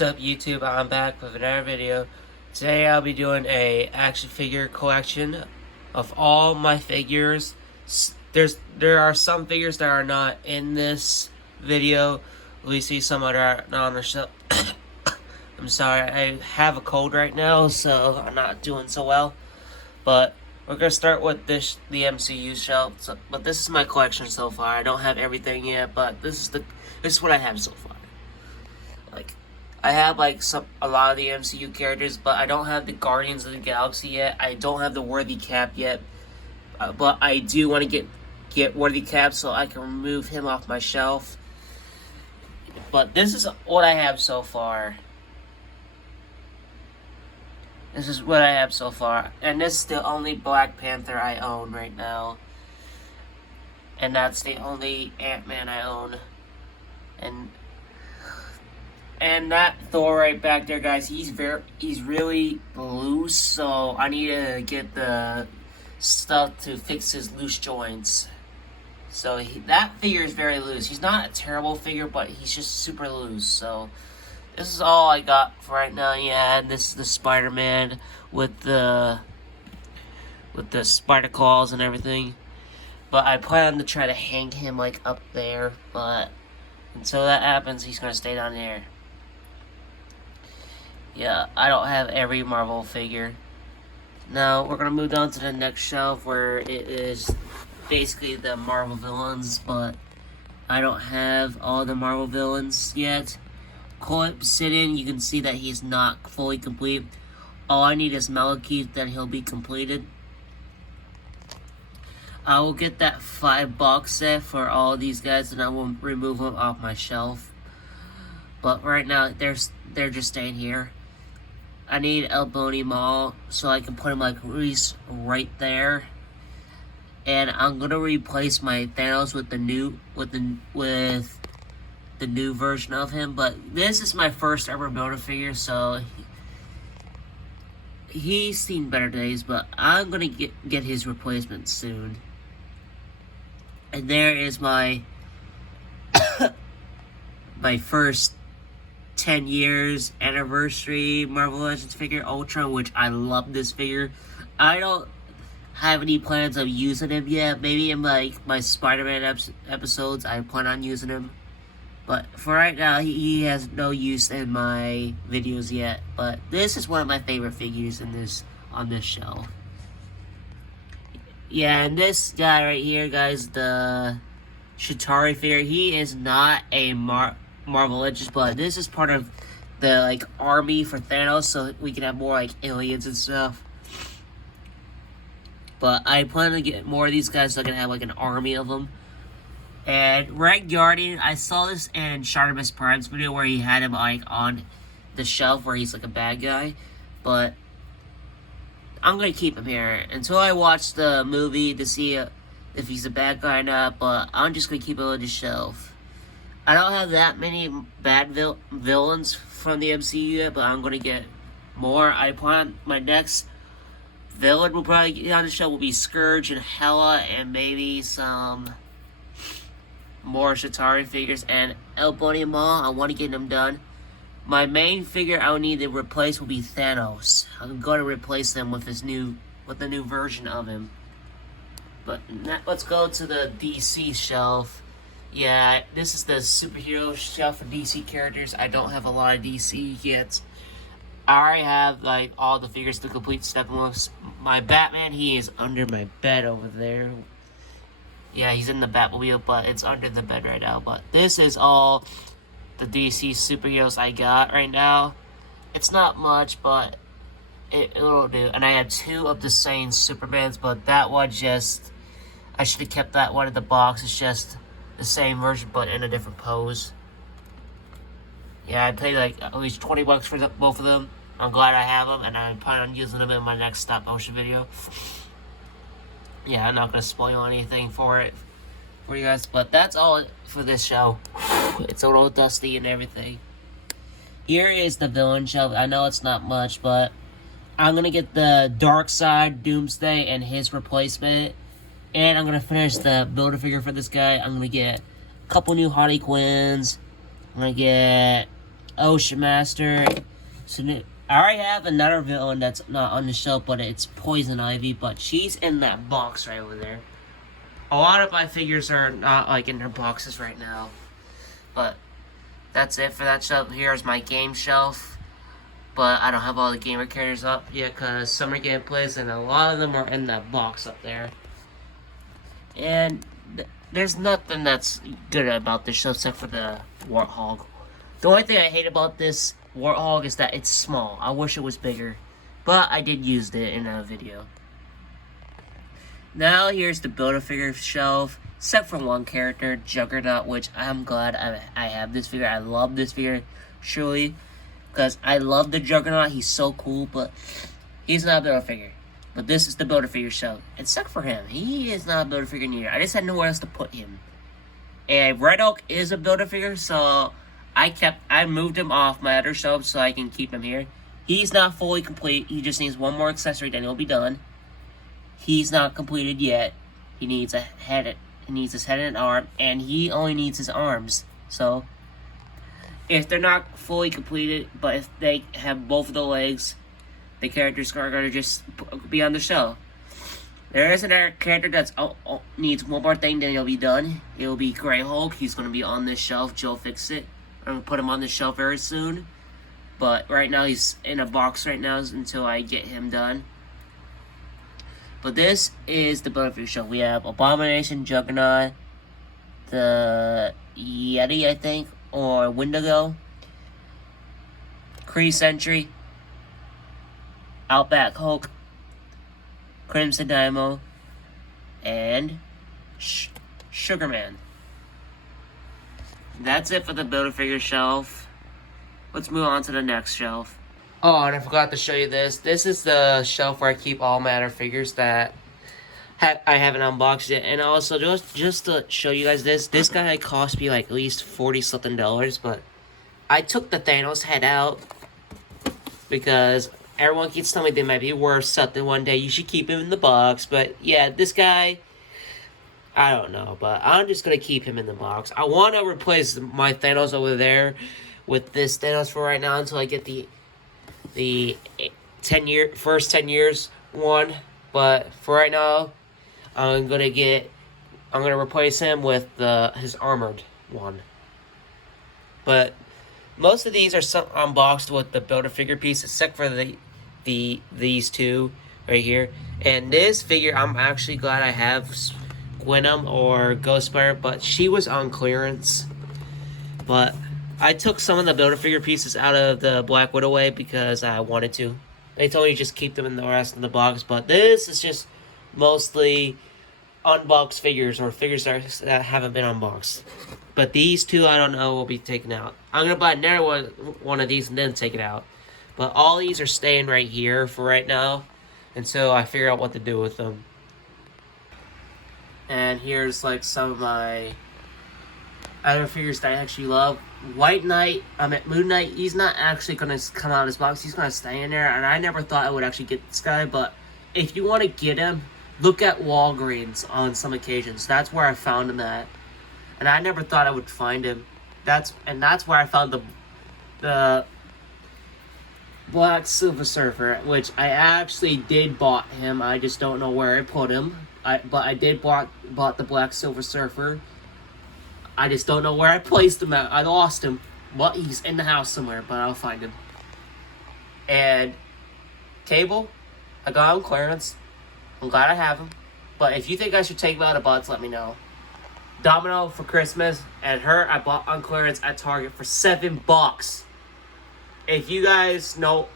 What's up YouTube? I'm back with another video. Today I'll be doing a action figure collection of all my figures. There are some figures that are not in this video. We see some that are not on the shelf. I'm sorry, I have a cold right now, so I'm not doing so well. But we're gonna start with the MCU shelf. But this is my collection so far. I don't have everything yet, but this is what I have so far. Like, I have a lot of the MCU characters, but I don't have the Guardians of the Galaxy yet. I don't have the Worthy Cap yet, but I do want to get Worthy Cap so I can remove him off my shelf. But this is what I have so far. This is what I have so far, and this is the only Black Panther I own right now, and that's the only Ant-Man I own, and that Thor right back there, guys, he's really loose, so I need to get the stuff to fix his loose joints. So that figure is very loose. He's not a terrible figure, but he's just super loose. So this is all I got for right now. Yeah, and this is the Spider-Man with the spider claws and everything. But I plan to try to hang him like up there, but until that happens, he's gonna stay down there. Yeah, I don't have every Marvel figure. Now, we're going to move on to the next shelf where it is basically the Marvel villains, but I don't have all the Marvel villains yet. Colt Sidon, you can see that he's not fully complete. All I need is Malekith, then he'll be completed. I will get that 5-box set for all these guys, and I will remove them off my shelf. But right now, they're just staying here. I need Ebony Maw so I can put him like Reese right there, and I'm gonna replace my Thanos with the new version of him. But this is my first ever Build-A-Figure, so he's seen better days. But I'm gonna get his replacement soon. And there is my my first 10 years anniversary Marvel Legends figure, Ultron, which I love this figure. I don't have any plans of using him yet. Maybe in my Spider-Man episodes I plan on using him. But for right now, he has no use in my videos yet. But this is one of my favorite figures on this shelf. Yeah, and this guy right here, guys, the Chitauri figure, he is not a Marvel Legends, but this is part of the army for Thanos, so we can have more aliens and stuff. But I plan to get more of these guys so I can have an army of them. And Red Guardian, I saw this in Shartimus Prime's video where he had him on the shelf where he's a bad guy, but I'm gonna keep him here until I watch the movie to see if he's a bad guy or not. But I'm just gonna keep him on the shelf. I don't have that many bad villains from the MCU yet, but I'm going to get more. I plan my next villain will probably get on the show will be Scourge and Hela, and maybe some more Chitauri figures and Ebony Maw. I want to get them done. My main figure I will need to replace will be Thanos. I'm going to replace them with the new version of him. But let's go to the DC shelf. Yeah, this is the superhero shelf of DC characters. I don't have a lot of DC yet. I already have all the figures to complete Steppenwolf. My Batman, he is under my bed over there. Yeah, he's in the Batmobile, but it's under the bed right now. But this is all the DC superheroes I got right now. It's not much, but it'll do. And I had 2 of the same Supermans, but that one I should have kept that one in the box. It's just the same version, but in a different pose. Yeah, I paid at least $20 for both of them. I'm glad I have them, and I plan on using them in my next stop motion video. Yeah, I'm not gonna spoil anything for you guys, but that's all for this show. It's a little dusty and everything. Here is the villain shelf. I know it's not much, but I'm gonna get the Darkseid Doomsday and his replacement. And I'm going to finish the Build-A-Figure for this guy. I'm going to get a couple new Harley Quinns. I'm going to get Ocean Master. So I already have another villain that's not on the shelf, but it's Poison Ivy, but she's in that box right over there. A lot of my figures are not like in their boxes right now. But that's it for that shelf. Here's my game shelf. But I don't have all the gamer characters up yet because Summer Gameplays and a lot of them are in that box up there. And there's nothing that's good about this shelf except for the Warthog. The only thing I hate about this Warthog is that it's small. I wish it was bigger. But I did use it in a video. Now here's the Build-A-Figure shelf. Except for one character, Juggernaut, which I'm glad I have this figure. I love this figure, truly. Because I love the Juggernaut. He's so cool, but he's not a Build-A-Figure. But this is the Build-A-Figure shelf. Except for him. He is not a Build-A-Figure neither. I just had nowhere else to put him. And Red Oak is a Build-A-Figure, so I moved him off my other shelf so I can keep him here. He's not fully complete. He just needs one more accessory, then he'll be done. He's not completed yet. He needs a head. He needs his head and arm, and he only needs his arms. So, if they're not fully completed, but if they have both of the legs, the characters are going to just be on the shelf. There is another character that needs one more thing, then he'll be done. It'll be Grey Hulk. He's going to be on this shelf. Joe fixed it. I'm going to put him on the shelf very soon. But right now, he's in a box right now until I get him done. But this is the Build-A-Figure shelf. We have Abomination, Juggernaut, the Yeti, I think, or Wendigo, Kree Sentry, Outback Hulk, Crimson Dynamo, and Sugarman. That's it for the Build-A-Figure shelf. Let's move on to the next shelf. Oh, and I forgot to show you this. This is the shelf where I keep all my other figures that I haven't unboxed yet. And also, just to show you guys this guy cost me like at least $40-something, but I took the Thanos head out because everyone keeps telling me they might be worth something one day. You should keep him in the box. But yeah, this guy, I don't know, but I'm just going to keep him in the box. I want to replace my Thanos over there with this Thanos for right now until I get the first 10 years one. But for right now, I'm gonna replace him with his armored one. But most of these are unboxed with the Build-A-Figure piece, except for these two right here. And this figure, I'm actually glad I have Gwenom or Ghostspire, but she was on clearance. But I took some of the Build-A-Figure pieces out of the Black Widow way because I wanted to. They told me to just keep them in the rest of the box, but this is just mostly unboxed figures or figures that haven't been unboxed. But these two, I don't know, will be taken out. I'm going to buy another one of these and then take it out. But all these are staying right here for right now until I figure out what to do with them. And here's like some of my other figures that I actually love. White Knight, Moon Knight, he's not actually going to come out of his box. He's going to stay in there. And I never thought I would actually get this guy. But if you want to get him, look at Walgreens on some occasions. That's where I found him at. And I never thought I would find him. That's where I found the Black Silver Surfer, which I actually did bought him. I just don't know where I put him. But I did bought the Black Silver Surfer. I just don't know where I placed him at. I lost him. But he's in the house somewhere, but I'll find him. And Cable, I got on clearance. I'm glad I have him. But if you think I should take him out of box, let me know. Domino for Christmas, and her I bought on clearance at Target for $7. If you guys know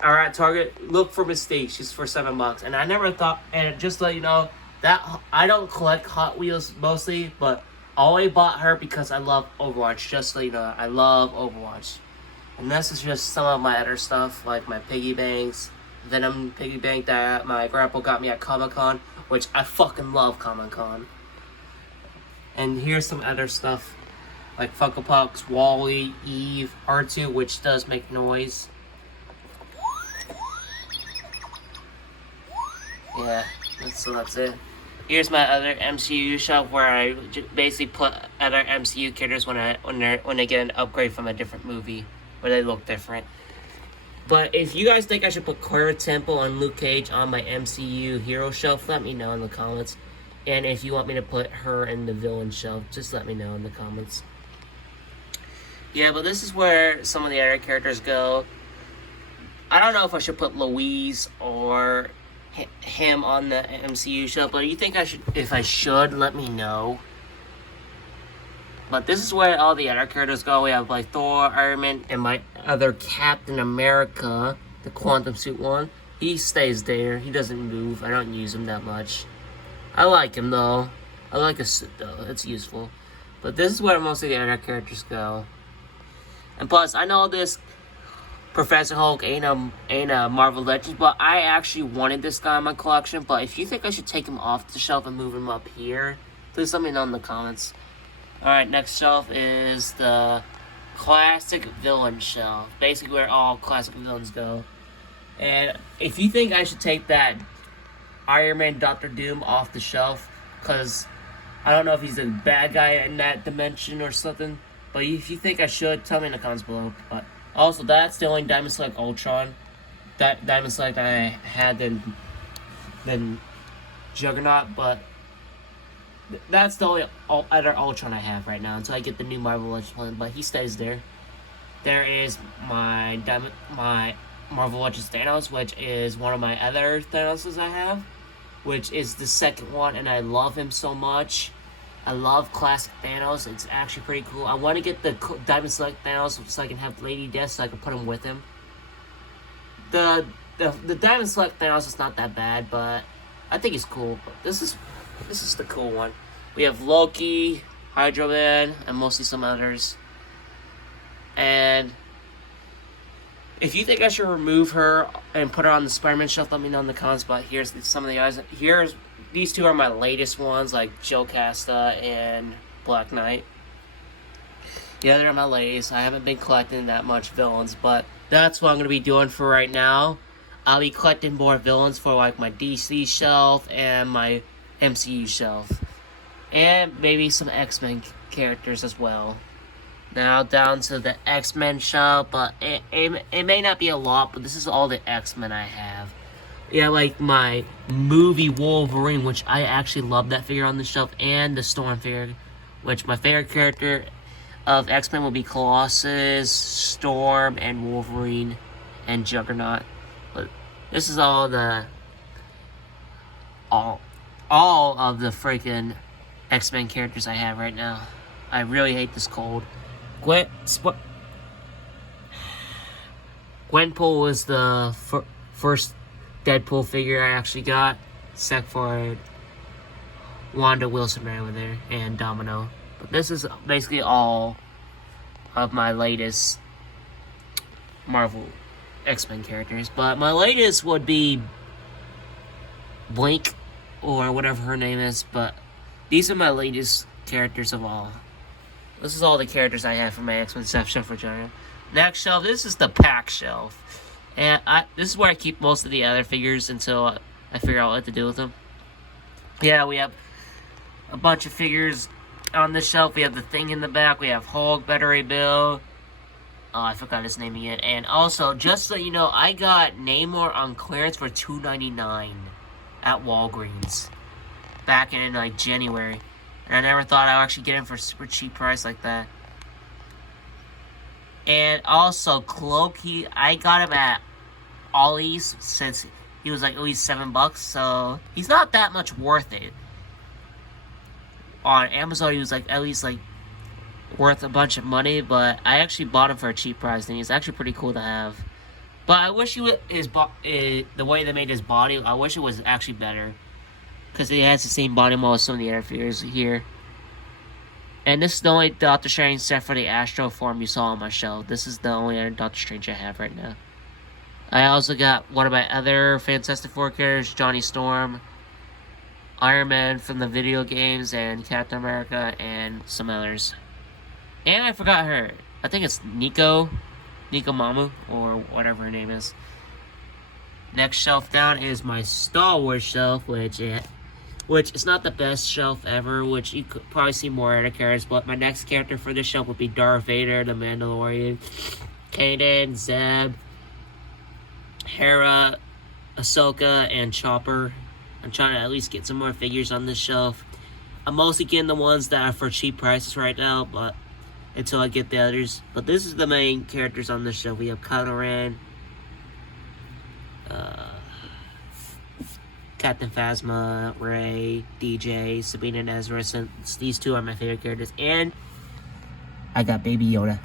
are at Target, look for Mystique. She's for $7. And I never thought, and just to let you know, that I don't collect Hot Wheels mostly, but I only bought her because I love Overwatch. Just so you know, I love Overwatch. And this is just some of my other stuff, like my piggy banks. Venom piggy bank that my grandpa got me at Comic-Con, which I fucking love Comic-Con. And here's some other stuff, like Funko Pops, Wally, Eve, R2, which does make noise. Yeah, so that's it. Here's my other MCU shelf where I basically put other MCU characters when they get an upgrade from a different movie where they look different. But if you guys think I should put Clara Temple and Luke Cage on my MCU hero shelf, let me know in the comments. And if you want me to put her in the villain shelf, just let me know in the comments. Yeah, but this is where some of the other characters go. I don't know if I should put Louise or him on the MCU shelf, but you think I should? If I should, let me know. But this is where all the other characters go. We have like Thor, Iron Man, and my other Captain America, the Quantum Suit one. He stays there. He doesn't move. I don't use him that much. I like him though. I like his suit though. It's useful. But this is where most of the other characters go. And plus, I know this Professor Hulk ain't a Marvel Legends, but I actually wanted this guy in my collection. But if you think I should take him off the shelf and move him up here, please let me know in the comments. Alright, next shelf is the classic villain shelf. Basically where all classic villains go. And if you think I should take that Iron Man Doctor Doom off the shelf, because I don't know if he's a bad guy in that dimension or something, but if you think I should, tell me in the comments below. But also, that's the only Diamond Select Ultron. That Diamond Select I had than Juggernaut, but that's the only other Ultron I have right now until I get the new Marvel Legends one. But he stays there. There is my Marvel Legends Thanos, which is one of my other Thanoses I have, which is the second one, and I love him so much. I love classic Thanos. It's actually pretty cool. I want to get the Diamond Select Thanos so I can have Lady Death so I can put him with him. The Diamond Select Thanos is not that bad, but I think it's cool. But this is the cool one. We have Loki, Hydra Man, and mostly some others. And if you think I should remove her and put her on the Spider-Man shelf, let me know in the comments. But here's some of the guys. These two are my latest ones, like Jocasta and Black Knight. Yeah, they're my latest. I haven't been collecting that much villains, but that's what I'm going to be doing for right now. I'll be collecting more villains for like my DC shelf and my MCU shelf. And maybe some X-Men characters as well. Now down to the X-Men shelf, but it may not be a lot, but this is all the X-Men I have. Yeah, like my movie Wolverine, which I actually love that figure on the shelf, and the Storm figure, which my favorite character of X-Men will be Colossus, Storm, and Wolverine, and Juggernaut. But this is all of the freaking X-Men characters I have right now. I really hate this cold. Gwenpool was the first Deadpool figure I actually got, except for Wanda Wilson right over there, and Domino. But this is basically all of my latest Marvel X-Men characters. But my latest would be Blink, or whatever her name is. But these are my latest characters of all. This is all the characters I have for my X-Men shelf for Giant. Next shelf, this is the pack shelf. And this is where I keep most of the other figures until I figure out what to do with them. Yeah, we have a bunch of figures on this shelf. We have the Thing in the back. We have Hulk, Beta Ray Bill. Oh, I forgot his name again. And also, just so you know, I got Namor on clearance for $2.99 at Walgreens back in like January. And I never thought I'd actually get him for a super cheap price like that. And also, Cloaky, I got him at Ollie's since he was like at least $7, so he's not that much worth it. On Amazon, he was like at least like worth a bunch of money, but I actually bought him for a cheap price, and he's actually pretty cool to have. But I wish the way they made his body, I wish it was actually better, because he has the same body model as some of the other figures here. And this is the only Doctor Strange except for the Astro form you saw on my shelf. This is the only other Doctor Strange I have right now. I also got one of my other Fantastic Four characters, Johnny Storm, Iron Man from the video games, and Captain America, and some others. And I forgot her. I think it's Nico Mamu, or whatever her name is. Next shelf down is my Star Wars shelf, which which is not the best shelf ever, which you could probably see more other characters, but my next character for this shelf would be Darth Vader, the Mandalorian, Kanan, Zeb, Hera, Ahsoka, and Chopper. I'm trying to at least get some more figures on this shelf. I'm mostly getting the ones that are for cheap prices right now, but until I get the others. But this is the main characters on this shelf. We have Kylo Ren, Captain Phasma, Rey, DJ, Sabine, and Ezra. Since these two are my favorite characters. And I got Baby Yoda.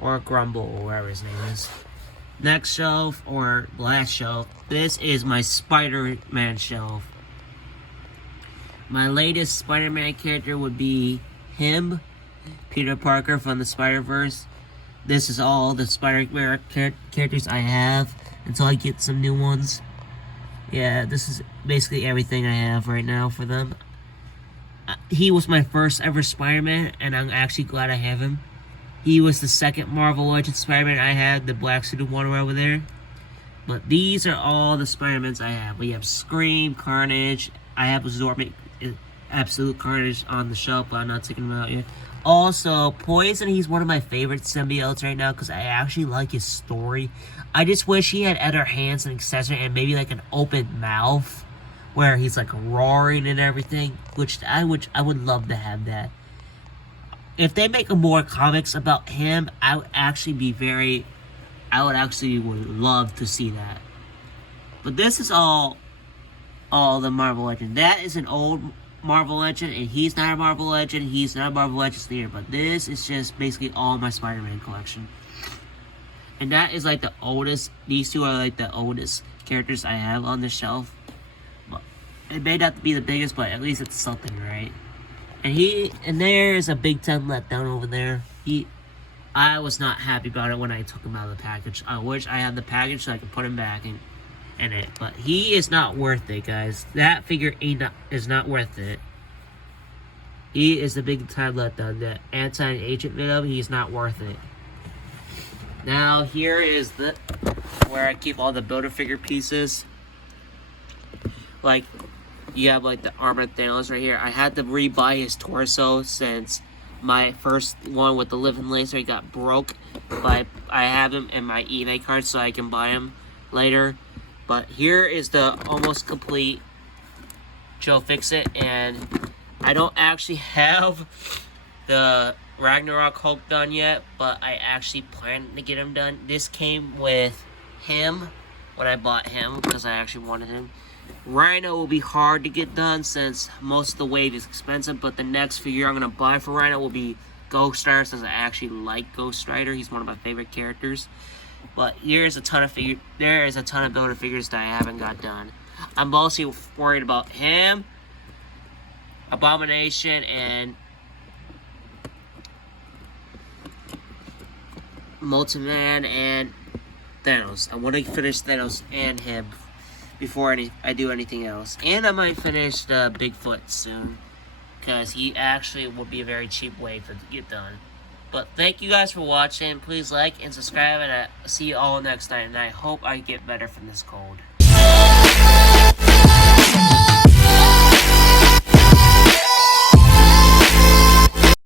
Or Grumble, or whatever his name is. Next shelf, or last shelf, this is my Spider-Man shelf. My latest Spider-Man character would be him, Peter Parker from the Spider-Verse. This is all the Spider-Man characters I have until I get some new ones. Yeah, this is basically everything I have right now for them. He was my first ever Spider-Man, and I'm actually glad I have him. He was the second Marvel Legends Spider-Man I had, the black suited one over there. But these are all the Spider-Mans I have. We have Scream, Carnage. I have Absorbing Absolute Carnage on the shelf, but I'm not taking him out yet. Also, Poison, he's one of my favorite symbiotes right now because I actually like his story. I just wish he had other hands and accessories and maybe like an open mouth where he's like roaring and everything, which I would love to have that. If they make more comics about him, I would actually would love to see that. But this is all the Marvel Legend. That is an old Marvel Legend, and he's not a Marvel Legend. He's not a Marvel Legends either. But this is just basically all my Spider-Man collection. And that is like the oldest. These two are like the oldest characters I have on the shelf. But it may not be the biggest, but at least it's something, right? And there is a Big Ten letdown over there. I was not happy about it when I took him out of the package. I wish I had the package so I could put him back in it. But he is not worth it, guys. That figure is not worth it. He is the Big Ten letdown. The anti-agent Venom, he's not worth it. Now, here is where I keep all the Build-A-Figure pieces. Like, you have like the armored Thanos right here. I had to rebuy his torso since my first one with the living laser got broke. But I have him in my eBay card so I can buy him later. But here is the almost complete Joe Fix-It. And I don't actually have the Ragnarok Hulk done yet, but I actually plan to get him done. This came with him when I bought him because I actually wanted him. Rhino will be hard to get done since most of the wave is expensive, but the next figure I'm going to buy for Rhino will be Ghost Rider since I actually like Ghost Rider. He's one of my favorite characters. But there is a ton of Build-A-Figures that I haven't got done. I'm mostly worried about him, Abomination, and Multiman, and Thanos. I want to finish Thanos and him before I do anything else. And I might finish the Bigfoot soon, because he actually will be a very cheap way to get done. But thank you guys for watching. Please like and subscribe, and I'll see you all next time. And I hope I get better from this cold.